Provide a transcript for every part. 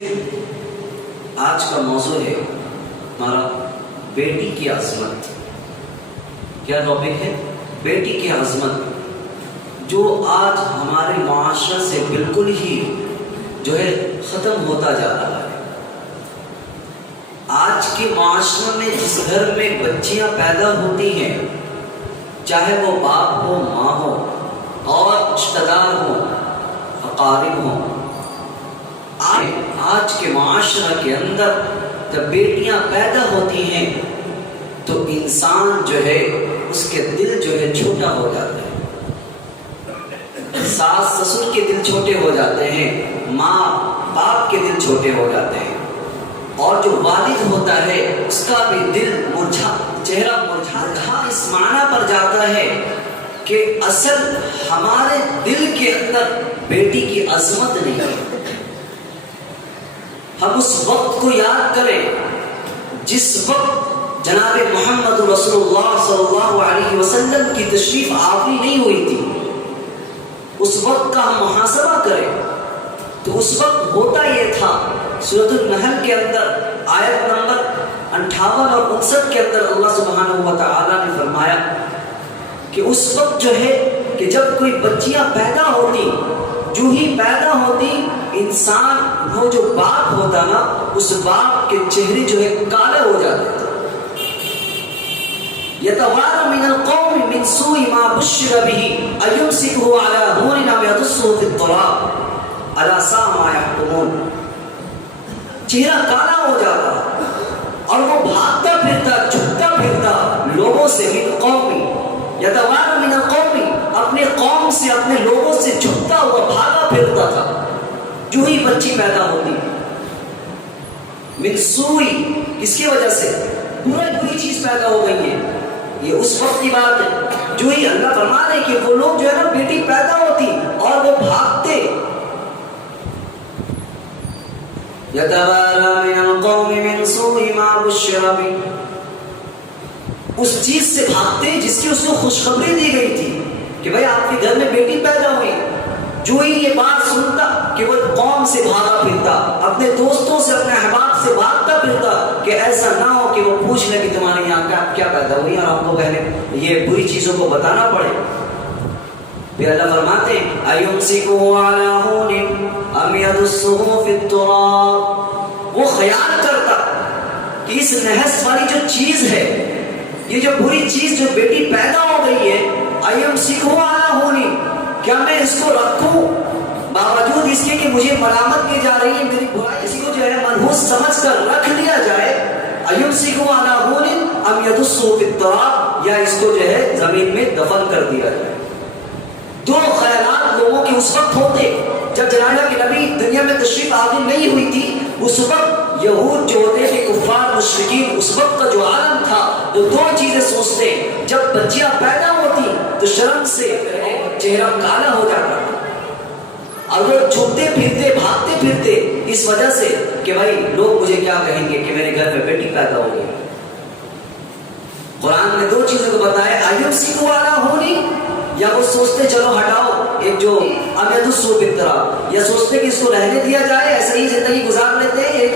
آج کا موضوع ہے ہمارا بیٹی کی عظمت. کیا ٹاپک ہے؟ بیٹی کی عظمت، جو آج ہمارے معاشرے سے بالکل ہی جو ہے ختم ہوتا جا رہا ہے. آج کے معاشرے میں جس گھر میں بچیاں پیدا ہوتی ہیں، چاہے وہ باپ ہو، ماں ہو، اور رشتہ دار ہو، اقارب ہوں، آج کے معاشرے کے اندر جب بیٹیاں پیدا ہوتی ہیں تو انسان جو ہے اس کے دل جو ہے چھوٹا ہو جاتا ہے. ساس سسر کے دل چھوٹے ہو جاتے ہیں، ماں باپ کے دل چھوٹے ہو جاتے ہیں، اور جو والد ہوتا ہے اس کا بھی دل چہرہ مرجھا اس معنی پر جاتا ہے کہ اصل ہمارے دل کے اندر بیٹی کی عظمت نہیں ہے. ہم اس وقت کو یاد کریں جس وقت جناب محمد رسول اللہ صلی اللہ علیہ وسلم کی تشریف آوری نہیں ہوئی تھی. اس وقت کا ہم محاسبہ کریں تو اس وقت ہوتا یہ تھا. سورۃ النحل کے اندر آیت نمبر 58 اور 59 کے اندر اللہ سبحانہ و تعالی نے فرمایا کہ اس وقت جو ہے کہ جب کوئی بچیاں پیدا ہوتی، جو ہی پیدا ہوتی، انسان وہ جو باپ ہوتا نا، اس باپ کے چہرے جو ہے کالے ہو جاتے تھے. یتوارى من القوم من سوء ما بشر به ايمسكه على هون ام يدسه في التراب الا ساء ما يحكمون. چہرہ کالا ہو جاتا اور وہ بھاگتا پھرتا چھپتا پھرتا لوگوں سے، من قومی یتوارى من القوم، اپنے قوم سے، اپنے لوگوں سے چھپتا ہوا بھاگا پھرتا تھا جو ہی بچی پیدا ہوتی. من سوئی، کس کی وجہ سے؟ بری چیز پیدا ہو گئی ہے. یہ اس وقت کی بات ہے جو ہی اللہ فرما رہے کہ وہ لوگ جو ہے نا بیٹی پیدا ہوتی اور وہ بھاگتے. یتوارى من القوم من سوء ما بشر به، اس چیز سے بھاگتے جس کی اس کو خوشخبری دی گئی تھی کہ بھائی آپ کے گھر میں بیٹی پیدا ہوئی. جو ہی یہ بات سنتا کہ وہ قوم سے بھاگا پھرتا، اپنے دوستوں سے، اپنے احباب سے بھاگتا پھرتا کہ ایسا نہ ہو کہ وہ پوچھ لے کہ تمہارے یہاں کیا پیدا ہوئی اور آپ کو پہلے یہ بری چیزوں کو بتانا پڑے. پھر اللہ فرماتے ہیں اَيُمْسِكُهُ عَلَىٰ هُونٍ أَمْ يَدُسُّهُ فِي التُّرَابِ. وہ خیال کرتا کہ اس نحس والی جو چیز ہے، یہ جو بری چیز جو بیٹی پیدا ہو گئی ہے، اَيُمْسِكُهُ عَلَىٰ هُونٍ، کیا میں اس کو رکھوں باوجود اس کے کہ مجھے ملامت کی جا رہی ہے، میری برائی، اسی کو جو ہے منحوس سمجھ کر رکھ لیا جائے. اَيُمْسِكُهُ عَلَىٰ هُونٍ أَمْ يَدُسُّهُ فِي التُّرَابِ، یا اس کو جو ہے زمین میں دفن کر دیا جائے. دو خیالات لوگوں کے اس وقت ہوتے جب جناب کے نبی دنیا میں تشریف آوری نہیں ہوئی تھی. اس وقت یہود جو ہوتے تھے، کفار مشرکین، اس وقت کا جو عالم تھا، وہ دو چیزیں سوچتے. جب بچیاں پیدا ہوتی تو شرم سے چہرہ کالا ہو جاتا اور وہ چھپتے پھرتے بھاگتے پھرتے اس وجہ سے کہ بھائی لوگ مجھے کیا کہیں گے کہ میرے گھر میں بیٹی پیدا ہو گئی. قرآن نے دو چیزوں کو بتایا، اَيُمْسِكُهُ عَلَىٰ هُونٍ، یا وہ سوچتے چلو ہٹاؤ ایک جو اب يَدُسُّهُ فِي التُّرَابِ، یا سوچتے کہ اس کو رہنے دیا جائے، ایسے ہی زندگی گزار لیتے ہیں ایک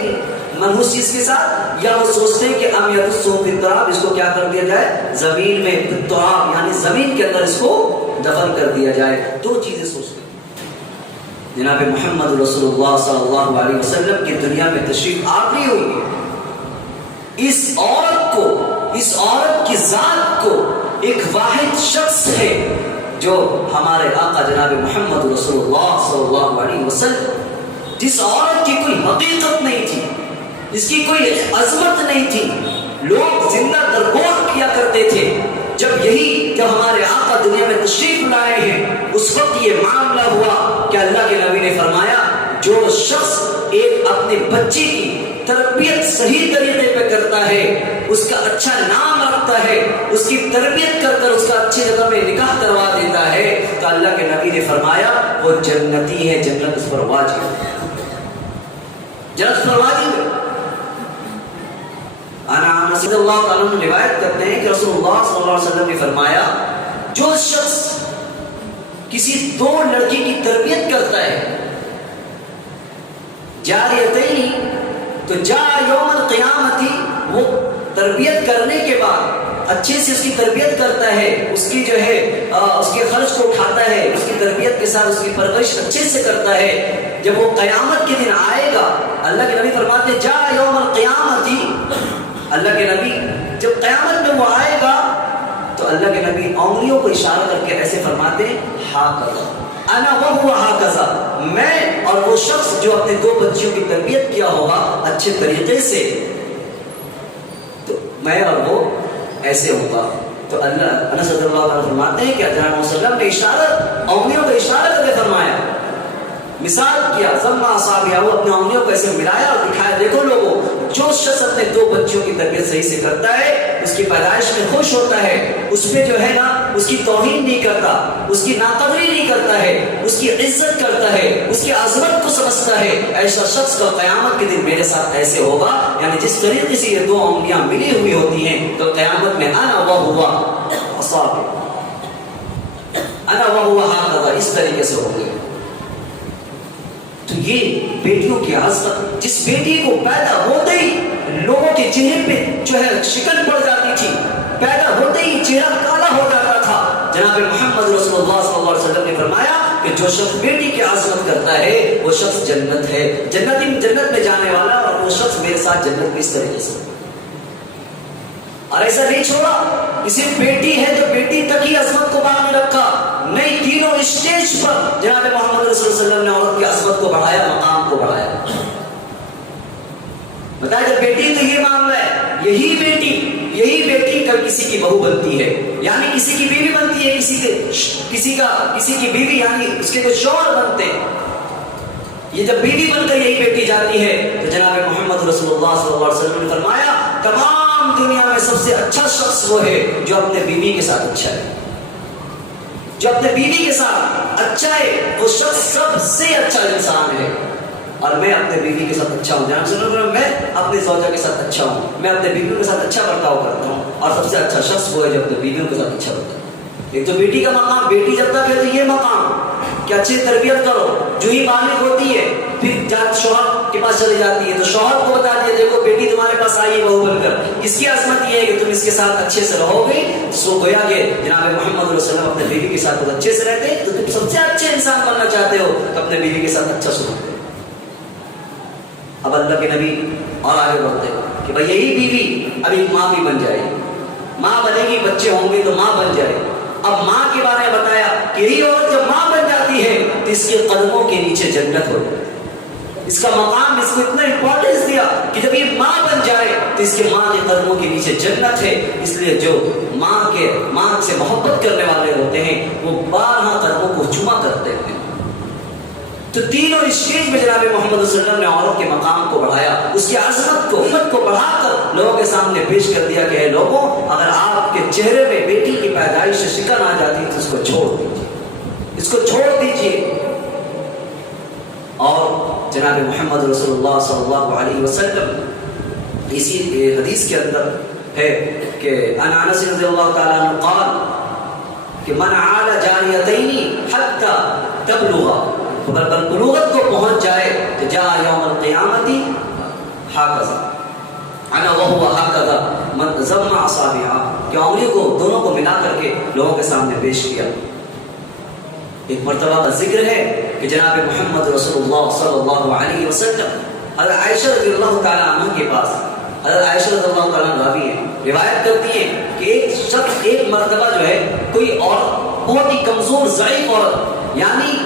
منحوس چیز کے ساتھ، یا وہ سوچتے ہیں کہ اب يَدُسُّهُ فِي التُّرَابِ، اس کو کیا کر دیا جائے، زمین میں، تراب یعنی زمین کے اندر اس کو دفن کر دیا جائے. دو چیزیں سوچتے. جناب محمد رسول اللہ صلی اللہ علیہ وسلم کی دنیا میں تشریف آوری ہوئی ہے. اس عورت کو، اس عورت کی ذات کو ایک واحد شخص ہے جو ہمارے آقا جناب محمد رسول اللہ صلی اللہ علیہ وسلم، جس عورت کی کوئی حقیقت نہیں تھی، جس کی کوئی عظمت نہیں تھی، لوگ زندہ درگور کیا کرتے تھے. جب ہمارے آقا دنیا میں تشریف لائے ہیں، اس وقت یہ معاملہ ہوا کہ اللہ کے نبی نے فرمایا جو شخص ایک اپنے بچے کی تربیت صحیح طریقے پہ کرتا ہے، اس کا اچھا نام رکھتا ہے، اس کی تربیت کر کر اس کا اچھی جگہ میں نکاح کروا دیتا ہے، تو اللہ کے نبی نے فرمایا وہ جنتی ہے، جنت اس پر واجب ہے، جنت اس پر واجب ہے. انس رضی اللہ تعالیٰ عنہ روایت کرتے ہیں کہ رسول اللہ صلی اللہ علیہ وسلم نے فرمایا جو شخص کسی دو لڑکی کی تربیت کرتا ہے، جاریتینی، تو جا یوم القیامتی، وہ تربیت کرنے کے بعد اچھے سے اس کی تربیت کرتا ہے، اس کی جو ہے اس کے خرچ کو اٹھاتا ہے، اس کی تربیت کے ساتھ اس کی پرورش اچھے سے کرتا ہے. جب وہ قیامت کے دن آئے گا، اللہ کے نبی فرماتے جا یوم القیامتی، اللہ کے نبی جب قیامت میں وہ آئے گا تو اللہ کے نبی انگلیوں کو اشارہ کر کے ایسے فرماتے ہاکذا انا وہو ہاکذا، میں اور وہ شخص جو اپنے دو بچیوں کی تربیت کیا ہوگا اچھے طریقے سے، تو میں اور وہ ایسے ہوگا. تو اللہ انس رضی اللہ عنہ فرماتے ہیں کہ حضرت محمد صلی اللہ علیہ وسلم نے اشارہ، انگلیوں کا اشارہ کر کے فرمایا، مثال کیا، ضم اصابعہ، وہ اپنے انگلیوں کو ایسے ملایا اور دکھایا دیکھو لوگوں، جو شخص اپنے دو بچوں کی تربیت صحیح سے کرتا ہے، اس کی پیدائش میں خوش ہوتا ہے، اس پہ جو ہے نا اس کی توہین نہیں کرتا، اس کی ناقدری نہیں کرتا ہے، اس کی عزت کرتا ہے، اس کی عظمت کو سمجھتا ہے، ایسا شخص کا قیامت کے دن میرے ساتھ ایسے ہوگا. یعنی جس طریقے سے یہ دو انگلیاں ملی ہوئی ہوتی ہیں تو قیامت میں انا وہو اصابع، انا وہو ہاکذا، اس طریقے سے ہوگی. تو یہ بیٹیوں کی عظمت، جس بیٹی کو پیدا ہوتے ہی لوگوں کے چہرے پہ جو ہے شکن پڑ جاتی تھی، پیدا ہوتے ہی چہرہ کالا ہو جاتا تھا، جناب محمد رسول اللہ صلی اللہ علیہ وسلم نے فرمایا کہ جو شخص بیٹی کی عظمت کرتا ہے وہ شخص جنت ہے، جنت میں جانے والا، اور وہ شخص میرے ساتھ جنت میں اس طریقے سے. اور ایسا نہیں چھوڑا کہ صرف بیٹی ہے تو بیٹی تک ہی عظمت کو باقی رکھا، نہیں، تینوں اسٹیج پر جناب محمد رسول اللہ علیہ وسلم نے عورت کی عظمت کو بڑھایا، مقام کو بڑھایا. بتایا جب بیٹی تو یہ معاملہ ہے، یہی بیٹی کل کسی کی بہو بنتی ہے، یعنی کسی کی بیوی بنتی ہے، کسی کی بیوی یعنی اس کے کوئی شوہر بنتے ہیں. یہ جب بیوی بن کر یہی بیٹی جاتی ہے تو جناب محمد رسول اللہ صلی اللہ علیہ وسلم نے فرمایا تمام دنیا میں سب سے اچھا شخص وہ ہے جو اپنے بیوی کے ساتھ اچھا ہے، جو اپنے بیوی کے ساتھ اچھا ہے، وہ شخص سب سے اچھا انسان ہے. اور میں اپنے بیوی کے ساتھ اچھا ہوں، جناب صلی اللہ علیہ وسلم، میں اپنے زوجہ کے ساتھ اچھا ہوں، میں اپنے بیویوں کے ساتھ اچھا برتاؤ کرتا ہوں، اور سب سے اچھا شخص وہ ہے جو اپنے بیویوں کے ساتھ اچھا برتاؤ. ایک تو بیٹی کا مقام، بیٹی جب تک ہے تو یہ مقام کہ اچھی تربیت کرو، جو ہی بالغ ہوتی ہے پھر شوہر کے پاس چلی جاتی ہے تو شوہر کو بتا دیا دیکھو بیٹی تمہارے پاس آئی ہے بہو بن کر، اس کی عظمت یہ ہے کہ تم اس کے ساتھ اچھے سے رہو گے. سو گویا کہ جناب محمد علیہ وسلم اپنے بیوی کے ساتھ بہت اچھے سے رہتے، تو تم سب سے اچھے انسان بننا چاہتے ہو تو اپنے بیوی کے ساتھ اچھا سلوک. اب اللہ کے نبی اور آگے بڑھتے کہ بھائی یہی بیوی ابھی ماں بھی بن جائے، ماں بنے گی، بچے ہوں گے تو ماں بن جائے. اب ماں کے بارے میں بتایا کہ یہی عورت جب ماں بن جاتی ہے تو اس کے قدموں کے نیچے جنت ہو جائے. اس کا مقام، اس کو اتنا امپورٹنس دیا کہ جب یہ ماں بن جائے تو اس کے ماں کے قدموں کے نیچے جنت ہے. اس لیے جو ماں سے محبت کرنے والے ہوتے ہیں وہ بارہا قدموں کو چوما کرتے ہیں. تو تینوں اسٹیج میں جناب محمد صلی اللہ علیہ وسلم نے عورت کے مقام کو بڑھایا، اس کی عظمت کو، امت کو بڑھا کر لوگوں کے سامنے پیش کر دیا کہ اے لوگوں، اگر آپ کے چہرے میں بیٹی کی پیدائش سے شکن آ جاتی تو اس کو چھوڑ دیجیے، اس کو چھوڑ دیجیے. اور جناب محمد رسول اللہ صلی اللہ علیہ وسلم اسی حدیث کے اندر ہے کہ عن انس رضی اللہ تعالیٰ عنہ قال کہ من عال جاریتین حتی تبلغا، اگر بلوغت کو پہنچ جائے تو جا یوم القیامت ہاکذا انا وہو ہاکذا من ضم اصابعہ، کہ انگلیوں کو دونوں کو ملا کر کے لوگوں کے سامنے پیش کیا. ایک مرتبہ کا ذکر ہے کہ جناب محمد رسول اللہ صلی اللہ علیہ وسلم حضرت عائشہ رضی اللہ تعالیٰ عنہ کے پاس، حضرت عائشہ رضی اللہ تعالیٰ عنہ راوی ہیں، روایت کرتی ہیں کہ ایک شخص ایک مرتبہ جو ہے کوئی عورت بہت ہی کمزور ضعیف عورت، یعنی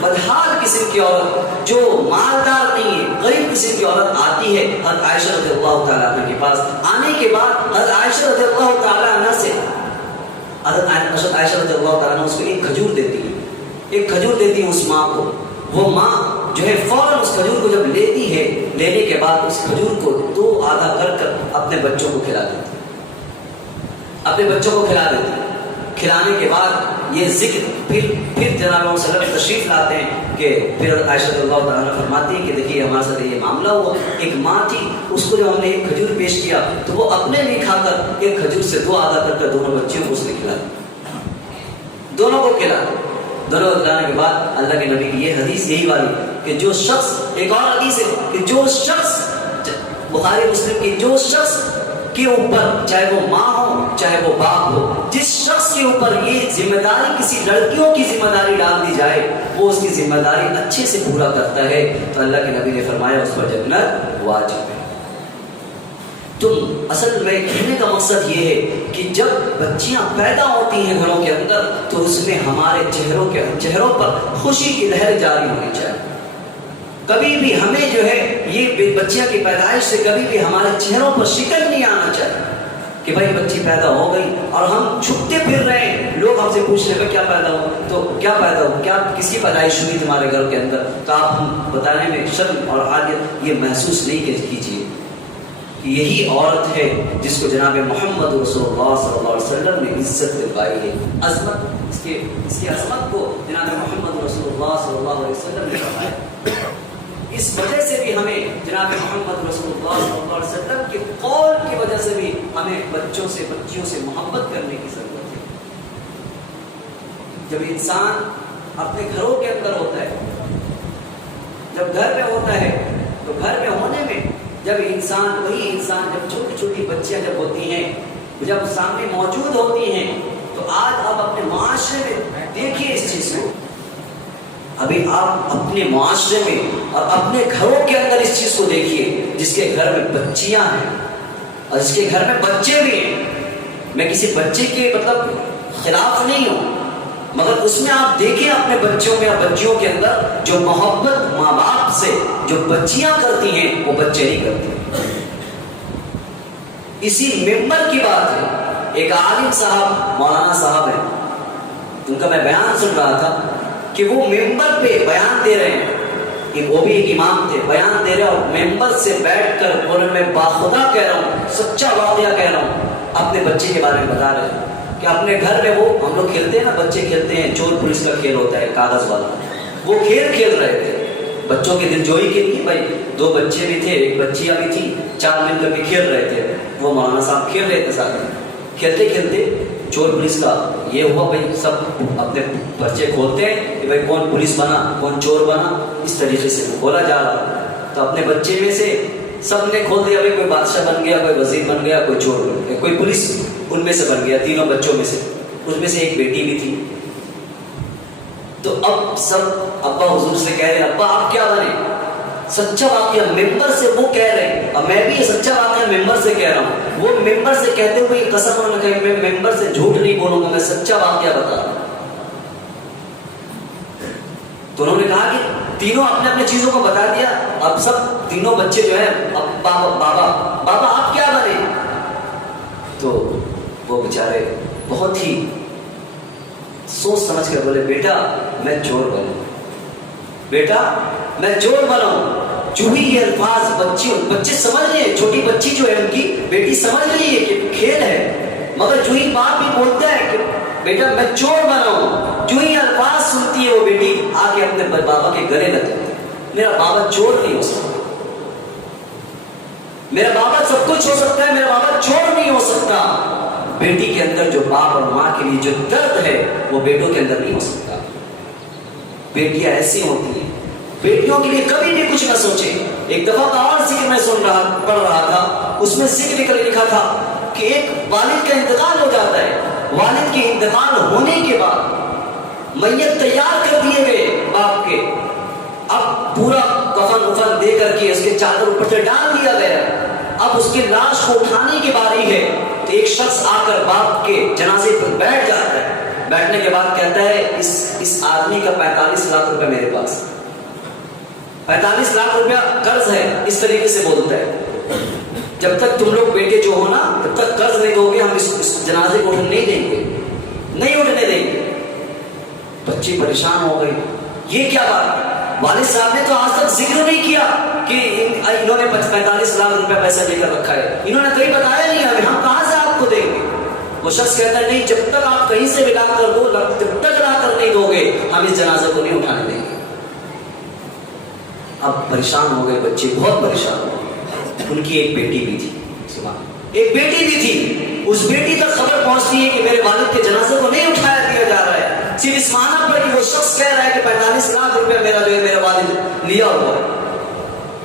بدحال قسم کی عورت جو مالدار نہیں ہے، غریب قسم کی عورت آتی ہے حضرت عائشہ رضی اللہ تعالیٰ عنہ کے پاس. آنے کے بعد حضرت عائشہ رضی اللہ تعالیٰ عنہ سے حضرت عائشہ رضی اللہ تعالیٰ عنہ اس کو ایک کھجور دیتی ہے، ایک کھجور دیتی ہے اس ماں کو. وہ ماں جو ہے فوراً اس کھجور کو جب لیتی ہے، لینے کے بعد اس کھجور کو دو آدھا کر اپنے بچوں کو کھلا دیتی ہے، اپنے بچوں کو کھلا دیتی ہے. کھلانے کے بعد یہ ذکر پھر جناب محمد صلی اللہ علیہ وسلم تشریف لاتے ہیں کہ پھر عائشہ رضی اللہ تعالیٰ عنہ فرماتی ہے کہ دیکھیے ہمارے ساتھ یہ معاملہ ہوا، ایک ماں تھی، اس کو جب ہم نے ایک کھجور پیش کیا تو وہ اپنے نہیں کھا کر ایک کھجور سے دو آدھا کر دونوں بچیوں کو اس نے کھلا دیا، دونوں کو کھلا. دونوں کھلانے کے بعد اللہ کے نبی کی یہ حدیث یہی والی کہ جو شخص، ایک اور حدیث ہے کہ جو شخص، بخاری مسلم کی، جو شخص کے اوپر چاہے وہ ماں ہو چاہے وہ باپ ہو، جس شخص کے اوپر یہ ذمہ داری، کسی لڑکیوں کی ذمہ داری ڈال دی جائے، وہ اس کی ذمہ داری اچھے سے پورا کرتا ہے تو اللہ کے نبی نے فرمایا اس پر جنت واجب ہے۔ تم اصل میں کہنے کا مقصد یہ ہے کہ جب بچیاں پیدا ہوتی ہیں گھروں کے اندر تو اس میں ہمارے چہروں پر خوشی کی لہر جاری ہونی چاہیے۔ کبھی بھی ہمیں جو ہے یہ بچیاں کی پیدائش سے کبھی بھی ہمارے چہروں پر شکن نہیں آنا چاہیے کہ بھائی بچی پیدا ہو گئی اور ہم چھپتے پھر رہے ہیں، لوگ ہم سے پوچھ رہے ہیں کیا پیدا ہو، تو کیا پیدا ہو، کیا کس کی پیدائش ہوئی تمہارے گھر کے اندر، تو آپ ہم بتانے میں شرم اور حاجت یہ محسوس نہیں کیجیے۔ یہی عورت ہے جس کو جناب محمد رسول اللہ صلی اللہ علیہ وسلم نے عزت دلوائی ہے، عظمت، اس کی عظمت کو جناب محمد رسول اللہ صلی اللہ علیہ وسلم نے فرمایا۔ اس وجہ سے بھی ہمیں جناب محمد رسول اللہ صلی اللہ علیہ وسلم کے قول کی وجہ سے بھی ہمیں بچوں سے، بچیوں سے محبت کرنے کی ضرورت ہے۔ جب انسان اپنے گھروں کے اندر ہوتا ہے، جب گھر میں ہوتا ہے تو گھر میں ہونے میں جب انسان، وہی انسان جب چھوٹی چھوٹی بچیاں جب ہوتی ہیں، جب سامنے موجود ہوتی ہیں، تو آج آپ اپنے معاشرے میں دیکھیے اس چیز کو، ابھی آپ اپنے معاشرے میں اور اپنے گھروں کے اندر اس چیز کو دیکھیے، جس کے گھر میں بچیاں ہیں اور جس کے گھر میں بچے بھی ہیں۔ میں کسی بچے کے خلاف نہیں ہوں، مگر اس میں آپ دیکھیں اپنے بچوں میں یا بچیوں کے اندر جو محبت ماں باپ سے جو بچیاں کرتی ہیں وہ بچے نہیں کرتے۔ اسی ممبر کی بات ہے، ایک عالم صاحب مولانا صاحب ہیں، ان کا میں بیان سن رہا تھا کہ وہ ممبر پہ بیان دے رہے ہیں، وہ بھی ایک امام تھے، بیان دے رہے اور ممبر سے بیٹھ کر بولے میں باخدا کہہ رہا ہوں، سچا واقعہ کہہ رہا ہوں، اپنے بچے کے بارے میں بتا رہے ہیں کہ اپنے گھر میں وہ ہم لوگ کھیلتے ہیں نا، بچے کھیلتے ہیں، چور پولیس کا کھیل ہوتا ہے کاغذ والا، وہ کھیل رہے تھے بچوں کے دل جوئی کے لیے، بھائی 2 بچے بھی تھے، ایک بچیاں بھی تھی، 4 مل کر کے کھیل رہے تھے، وہ مولانا صاحب کھیل رہے تھے ساتھ میں، کھیلتے کھیلتے چور پولیس کا یہ ہوا، بھائی سب اپنے پرچے کھولتے ہیں کہ بھائی کون پولیس بنا کون چور بنا، اس طریقے سے وہ کھولا جا رہا، تو اپنے بچے میں سے سب نے کھول دیا، بھائی کوئی بادشاہ بن گیا، کوئی وزیر بن گیا، کوئی چور بن گیا، کوئی پولیس ان میں سے بن گیا، تینوں بچوں میں سے، اس میں سے ایک بیٹی بھی تھی۔ تو اب سب ابا حضور سے کہہ رہے ہیں ابا آپ کیا بنے، سچا واقعہ ممبر سے وہ کہہ رہے ہیں، اور میں بھی یہ سچا واقعہ ممبر سے کہہ رہا ہوں، وہ ممبر سے کہتے ہوئے یہ قسم انہوں نے کہا میں ممبر سے جھوٹ نہیں بولوں گا، میں سچا واقعہ بتا رہا ہوں۔ تو انہوں نے کہا کہ تینوں اپنے اپنے چیزوں کو بتا دیا، اب سب تینوں بچے جو ہیں اب بابا آپ کیا بنے، تو وہ بیچارے بہت ہی سوچ سمجھ کر بولے بیٹا میں چور بنوں، بیٹا میں چور بنوں۔ جو بھی یہ الفاظ بچے سمجھ رہے ہیں، چھوٹی بچی جو ہے ان کی بیٹی سمجھ رہی ہے کہ کھیل ہے، مگر جو ہی باپ بھی بولتا ہے کہ بیٹا میں چور بناؤں، جو ہی الفاظ سنتی ہے وہ بیٹی آگے اپنے بابا کے گلے لگ جاتی ہے، میرا بابا چور نہیں ہو سکتا، میرا بابا سب کچھ ہو سکتا ہے، میرا بابا چور نہیں ہو سکتا۔ بیٹی کے اندر جو باپ اور ماں کے لیے جو درد ہے وہ بیٹوں کے اندر نہیں ہو سکتا۔ بیٹیاں ایسی ہوتی ہیں، بیٹیوں کے لیے کبھی بھی کچھ نہ سوچیں۔ ایک دفعہ کا اور ذکر میں پڑھ رہا تھا، اس میں ذکر لکھا تھا کہ ایک والد کا انتقال ہو جاتا ہے، والد کے انتقال ہونے کے بعد میت تیار کر دیے گئے باپ کے، اب پورا کفن وفن دے کر کے اس کے چادر اوپر سے ڈال دیا گیا، اب اس کے لاش کو اٹھانے کی باری ہے، تو ایک شخص آ کر باپ کے جنازے پر بیٹھ جاتا ہے، بیٹھنے کے بعد کہتا ہے اس آدمی کا 45 لاکھ روپے میرے پاس، 45 لاکھ روپیہ قرض ہے، اس طریقے سے بولتا ہے، جب تک تم لوگ بیٹے جو ہو نا جب تک قرض نہیں دو گے ہم اس جنازے کو اٹھنے نہیں دیں گے، نہیں اٹھنے دیں گے۔ بچے پریشان ہو گئے، یہ کیا بات، والد صاحب نے تو آج تک ذکر نہیں کیا کہ انہوں نے 45 لاکھ روپے پیسہ لے کر رکھا ہے، انہوں نے کہیں بتایا نہیں ہمیں، ہم کہاں سے آپ کو دیں گے۔ وہ شخص کہتا ہے نہیں، جب تک آپ کہیں سے بھی لا کر دو، جب تک لا کر نہیں دو گے ہم اس جنازے کو نہیں اٹھانے دیں گے۔ اب پریشان ہو گئے بچے، بہت پریشان ہو گئے۔ ان کی ایک بیٹی بھی تھی، ایک بیٹی بھی تھی، اس بیٹی تک خبر پہنچتی ہے کہ میرے والد کے جنازے کو نہیں اٹھایا دیا جا رہا ہے، صرف اس معنی پر کہ وہ شخص کہہ رہا ہے کہ 45 لاکھ روپے میرا جو ہے میرے والد لیا ہوا ہے۔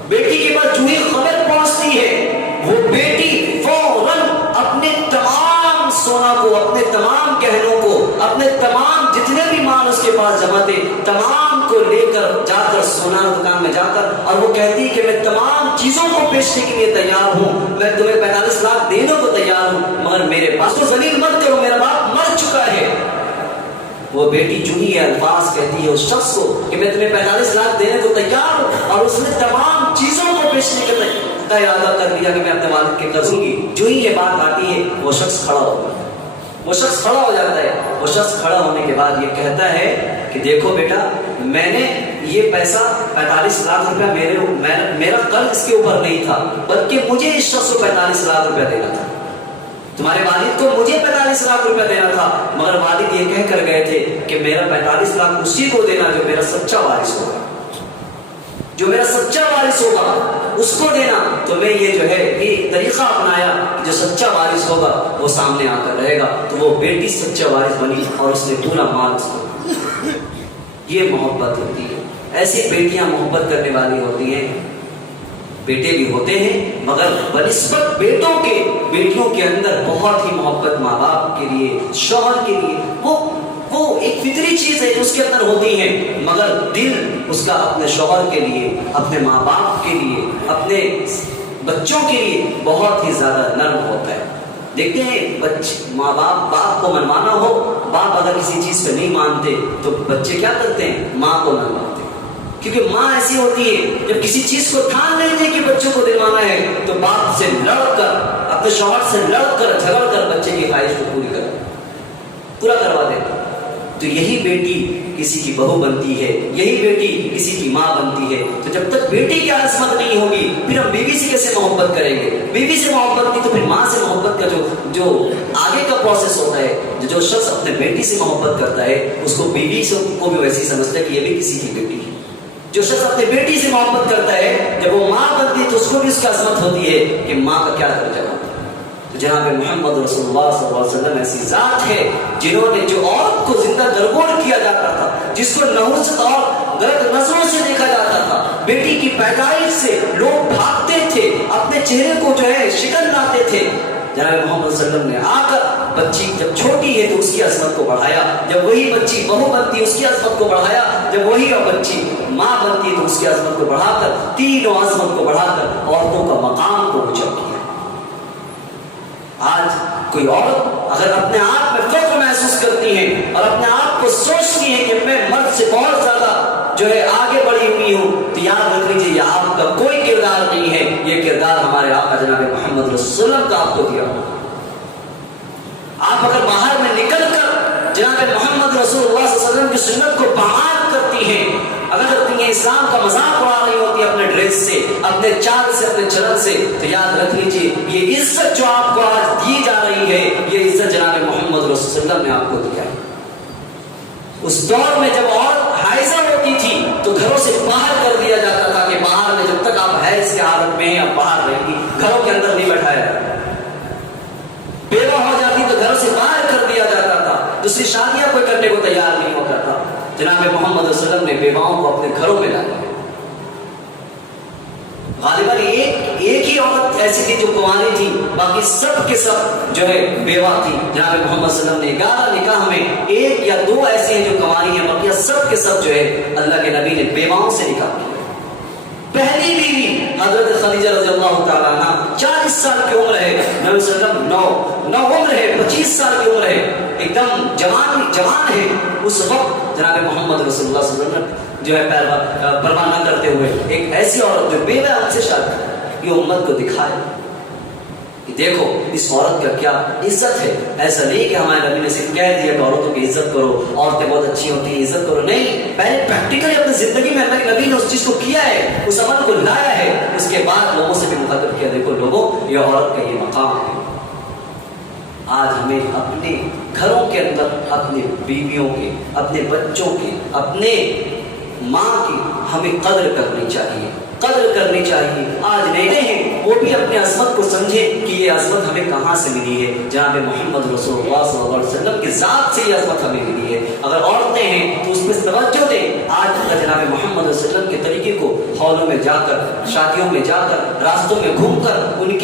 بیٹی کے پاس جو ہی خبر پہنچتی ہے وہ بیٹی فوراً اپنے تمام سونا کو، اپنے تمام گہنوں کو، اپنے تمام جتنے بھی مال اس کے پاس جمع تھے تمام کو لے کر جا کر سونا دکان میں جا کر، اور وہ کہتی کہ میں تمام چیزوں کو بیچنے کے لیے تیار ہوں، میں تمہیں 45 لاکھ دینے کو تیار ہوں، مگر میرے پاس تو ذلیل مت کرو، میرا باپ مر چکا ہے۔ وہ بیٹی جو ہی الفاظ کہتی ہے اس شخص کو کہ میں تمہیں 45 لاکھ دینے کو تیار ہوں، اور اس نے تمام چیزوں کو بیچنے کا ارادہ کر لیا کہ میں اپنے والد کے قرضوں گی، جو ہی یہ بات آتی ہے وہ شخص کھڑا ہو جاتا ہے۔ وہ شخص کھڑا ہو جاتا ہے۔ وہ شخص کھڑا ہونے کے بعد یہ کہتا ہے کہ دیکھو بیٹا، میں نے یہ پیسہ 45 لاکھ روپیہ میرا قرض اس کے اوپر نہیں تھا، بلکہ مجھے اس شخص کو 45 لاکھ روپیہ دینا تھا۔ تمہارے والد کو مجھے 45 لاکھ روپیہ دینا تھا، مگر والد یہ کہہ کر گئے تھے کہ میرا 45 لاکھ اسی کو دینا جو میرا سچا وارث ہوگا، جو میرا سچا وارث ہوگا اس کو دینا۔ تو میں یہ جو ہے یہ طریقہ اپنایا کہ جو سچا وارث ہوگا وہ سامنے آ کر رہے گا۔ تو وہ بیٹی سچا وارث بنی اور اس نے پورا مال اس کو۔ یہ محبت ہوتی ہے، ایسی بیٹیاں محبت کرنے والی ہوتی ہیں۔ بیٹے بھی ہوتے ہیں مگر بنسبت بیٹوں کے بیٹیوں کے اندر بہت ہی محبت ماں باپ کے لیے، شوہر کے لیے، وہ ایک فطری چیز ہے جو اس کے اندر ہوتی ہے، مگر دل اس کا اپنے شوہر کے لیے، اپنے ماں باپ کے لیے، اپنے بچوں کے لیے بہت ہی زیادہ نرم ہوتا ہے۔ دیکھتے ہیں ماں باپ کو منوانا ہو، باپ اگر کسی چیز پہ نہیں مانتے تو بچے کیا کرتے ہیں؟ ماں کو منواتے ہیں، کیونکہ ماں ایسی ہوتی ہے جب کسی چیز کو ٹھان لیتے کہ بچوں کو دلوانا ہے تو باپ سے لڑ کر، اپنے شوہر سے لڑ کر، جھگڑ کر بچے کی خواہش کو پورا کروا دیتے۔ تو یہی بیٹی کسی کی بہو بنتی ہے، یہی بیٹی کسی کی ماں بنتی ہے۔ تو جب تک بیٹی کی عصمت نہیں ہوگی پھر ہم بیوی سے کیسے محبت کریں گے؟ بیوی سے محبت کی تو پھر ماں سے محبت کا جو آگے کا پروسیس ہوتا ہے، جو شخص اپنے بیٹی سے محبت کرتا ہے اس کو بیوی سے کو بھی ویسے ہی سمجھتا ہے کہ یہ بھی کسی کی بیٹی ہے۔ جو شخص اپنے بیٹی سے محبت کرتا ہے جب وہ ماں بنتی ہے تو اس کو بھی اس کی عظمت ہوتی ہے کہ ماں کا کیا درجہ ہوتا ہے۔ تو جناب محمد رسول اللہ صلی اللہ علیہ وسلم ایسی ذات ہے جنہوں نے جو عورت کو زندہ درگور کیا جاتا تھا، جس کو نحوست اور غلط نظروں سے دیکھا جاتا تھا، بیٹی کی پیدائش سے لوگ بھاگتے تھے، اپنے چہرے کو جو ہے شکن لاتے تھے، جناب محمد صلی اللہ علیہ وسلم نے آ کر بچی جب چھوٹی ہے تو اس کی عظمت کو بڑھایا، جب وہی بچی بہو بنتی اس کی عظمت کو بڑھایا، جب وہی بچی ماں بنتی تو اس کی عظمت کو بڑھا کر، تینوں عظمت کو بڑھا کر عورتوں کا مقام کو اونچا کیا۔ آج کوئی عورت اگر اپنے آپ میں فخر محسوس کرتی ہے اور اپنے آپ کو سوچتی ہے کہ میں مرد سے بہت زیادہ جو ہے آگے بڑھی ہوئی ہوں، تو یاد رکھ لیجیے یہ آپ کا کوئی کردار نہیں ہے، یہ کردار ہمارے آقا جناب محمد رسول اللہ کا آپ کو دیا ہو۔ آپ اگر باہر میں نکل کر جناب محمد رسول اللہ صلی اللہ علیہ وسلم کی سنت کو بحال کرتی ہیں، اگر تمہیں اسلام کا مذاق اڑا رہی ہوتی ہے اپنے ڈریس سے، اپنے چال سے، اپنے چلن سے، تو یاد رکھ لیجیے یہ عزت جو آپ کو آج دی جا رہی ہے یہ عزت جناب محمد رسول اللہ نے آپ کو دیا ہے۔ اس دور میں جب عورت حائضہ ہوتی تھی تو گھروں سے باہر کر دیا جاتا تھا کہ باہر میں جب تک آپ حیض کے حالت میں ہیں آپ باہر رہیں گی، گھروں کے اندر نہیں بیٹھایا جاتا۔ بیوہ ہو جاتی تو گھروں سے باہر کر دیا جاتا تھا، دوسری شادیاں کوئی کرنے کو تیار نہیں ہوتا تھا۔ جناب محمد صلی اللہ علیہ وسلم نے بیواؤں کو اپنے گھروں میں لایا۔ غالباً ایک ہی عورت ایسی تھی جو کنواری تھی، باقی سب کے سب جو ہے بیوہ تھی۔ جناب محمد صلی اللہ علیہ وسلم نے 11 نکاح میں ایک یا دو ایسے ہیں جو کنواری ہیں، باقی سب کے سب جو ہے اللہ کے نبی نے بیواؤں سے نکاح کیا۔ پہلی بیوی حضرت خدیجہ رضی اللہ تعالیٰ عنہ 40 سال کی عمر ہے، نبی صلی اللہ علیہ وسلم نو عمر ہے، 25 سال کی عمر ہے، ایک دم جوان ہے۔ اس وقت جناب محمد رسول اللہ صلی اللہ علیہ وسلم جو ہے پرواہ نہ کرتے ہوئے ایک ایسی عورت جو بیوہ ان سے شادی، یہ امت کو دکھائے کہ دیکھو اس عورت کا کیا عزت ہے۔ ایسا نہیں کہ ہمارے نبی نے صرف کہہ دیا کہ عورتوں کی عزت کرو، عورتیں بہت اچھی ہوتی ہیں عزت کرو، نہیں، پہلے پریکٹیکلی اپنی زندگی میں اللہ کے نبی نے اس چیز کو کیا ہے، اس عمل کو لایا ہے، اس کے بعد لوگوں سے بھی مخاطب کیا، دیکھو لوگوں یہ عورت کا یہ مقام ہے۔ آج ہمیں اپنے گھروں کے اندر اپنے بیویوں کے، اپنے بچوں کے، اپنے ماں کی ہمیں قدر کرنی چاہیے، قدر کرنی چاہیے۔ آج بیٹے ہیں وہ بھی اپنے اپنی عظمت کو سمجھیں کہ یہ عظمت ہمیں کہاں سے ملی ہے. جناب محمد رسول اللہ صلی اللہ علیہ وسلم کی ذات سے یہ عظمت ہمیں ملی ہے. اگر عورتیں ہیں تو اس میں توجہ دیں. آج تک جناب محمد رسول اللہ کے طریقے کو ہالوں میں جا کر, شادیوں میں جا کر, راستوں میں گھوم کر ان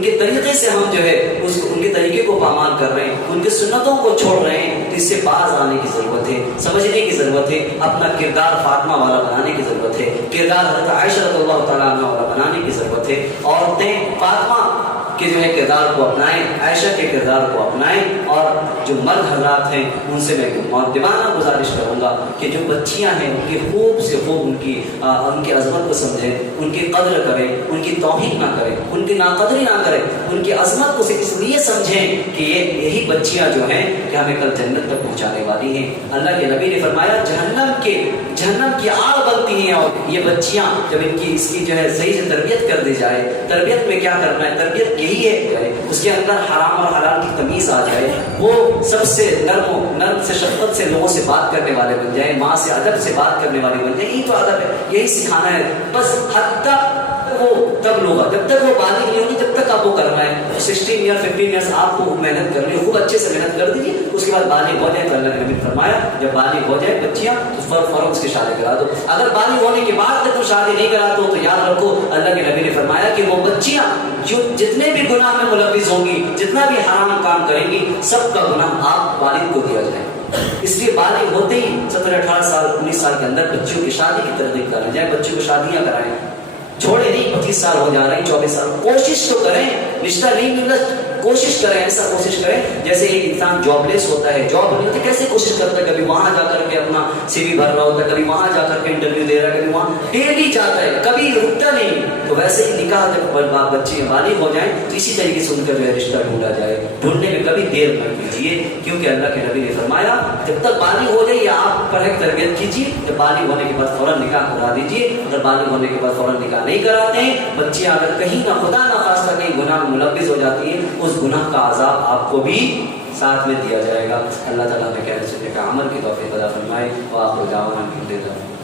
کے طریقے سے ہم جو ہے ان کے طریقے کو پامال کر رہے ہیں, ان کی سنتوں کو چھوڑ رہے ہیں. تو اس سے باز آنے کی ضرورت ہے, سمجھنے کی ضرورت ہے, اپنا کردار فاطمہ والا بنانے کی ضرورت ہے, کردار حضرت عائشہ رضی اللہ تعالیٰ عنہ والا بنانے کی ضرورت ہے. عورتیں فاطمہ کے جو ہے کردار کو اپنائیں, عائشہ کے کردار کو اپنائیں. اور جو مرد حضرات ہیں ان سے میں مؤدبانہ گزارش کروں گا کہ جو بچیاں ہیں ان کی خوب سے خوب ان کی عظمت کو سمجھیں, ان کی قدر کریں, ان کی توہین نہ کریں, ان کی ناقدری نہ کریں, ان کی عظمت کو صرف اس لیے سمجھیں کہ یہی بچیاں جو ہیں کہ ہمیں کل جنت تک پہنچانے والی ہیں. اللہ کے نبی نے فرمایا جہنم کی آڑ بنتی ہیں. اور یہ بچیاں جب اس کی جو ہے صحیح سے تربیت کر دی جائے, تربیت میں کیا کرنا ہے, تربیت یہی ہے اس کے اندر حرام اور حلال کی تمیز آ جائے, وہ سب سے نرم سے شفقت سے لوگوں سے بات کرنے والے بن جائیں, ماں سے ادب سے بات کرنے والے بن جائیں. یہی تو ادب ہے, یہی سکھانا ہے. بس حد تک وہ تب لوگ جب تک وہ بالغ نہیں ہوگی جب تک آپ وہ کرنا ہے. 16 ایئر 15 ایئرس آپ کو محنت کرنی ہے, خوب اچھے سے محنت کر دیجیے. اس کے بعد بالغ ہو جائے تو اللہ نے فرمایا جب بالغ ہو جائے بچیاں تو فوراً اس کی شادی کرا دو. اگر بالغ ہونے کے بعد تک تم شادی نہیں کراتے ہو تو یاد رکھو اللہ کے نبی نے فرمایا کہ وہ بچیاں جو جتنے بھی گناہ میں ملوث ہوں گی, جتنا بھی حرام کام کریں گی, سب کا گناہ آپ والد کو دیا جائے. اس لیے بالغ ہوتے ہی 17 18 سال 19 سال کے اندر بچیوں کی شادی کی ترغیب کریں جائے, بچوں کو شادیاں کرائیں. چھوڑے نہیں 25 سال ہو جا رہے ہیں, 24 سال, کوشش تو کریں. رشتہ نہیں مل رہا کوشش کریں, ایسا کوشش کریں جیسے ایک انسان جاب لیس ہوتا ہے, جاب نہیں ہوتا کیسے کوشش کرتا ہے, کبھی وہاں جا کر کے اپنا سی وی بھر رہا ہوتا ہے, کبھی وہاں جا کر کے انٹرویو دے رہا ہے, کبھی وہاں ڈیلی جاتا ہے, کبھی رکتا نہیں. تو ویسے ہی نکاح جب بچے بالغ ہو جائیں تو اسی طریقے سے ان کا جو ہے رشتہ ڈھونڈا جائے. ڈھونڈنے میں کبھی دیر نہ کیجیے, کیونکہ اللہ کے نبی نے فرمایا جب تک بالغ ہو جائے یا آپ پر ایک تربیت کیجیے, جب بالغ ہونے کے بعد فوراً نکاح کرا دیجیے. اگر بالغ ہونے کے بعد فوراً نکاح نہیں کراتے ہیں, بچیاں اگر کہیں نہ خدا نہ خواستہ کہیں گناہ میں ملوث ہو جاتی ہیں, اس گناہ کا عذاب آپ کو بھی ساتھ میں دیا جائے گا. اللہ تعالیٰ نے کہنے سے عمل کی توفیق عطا فرمائے. وآخر دعوانا الحمدللہ.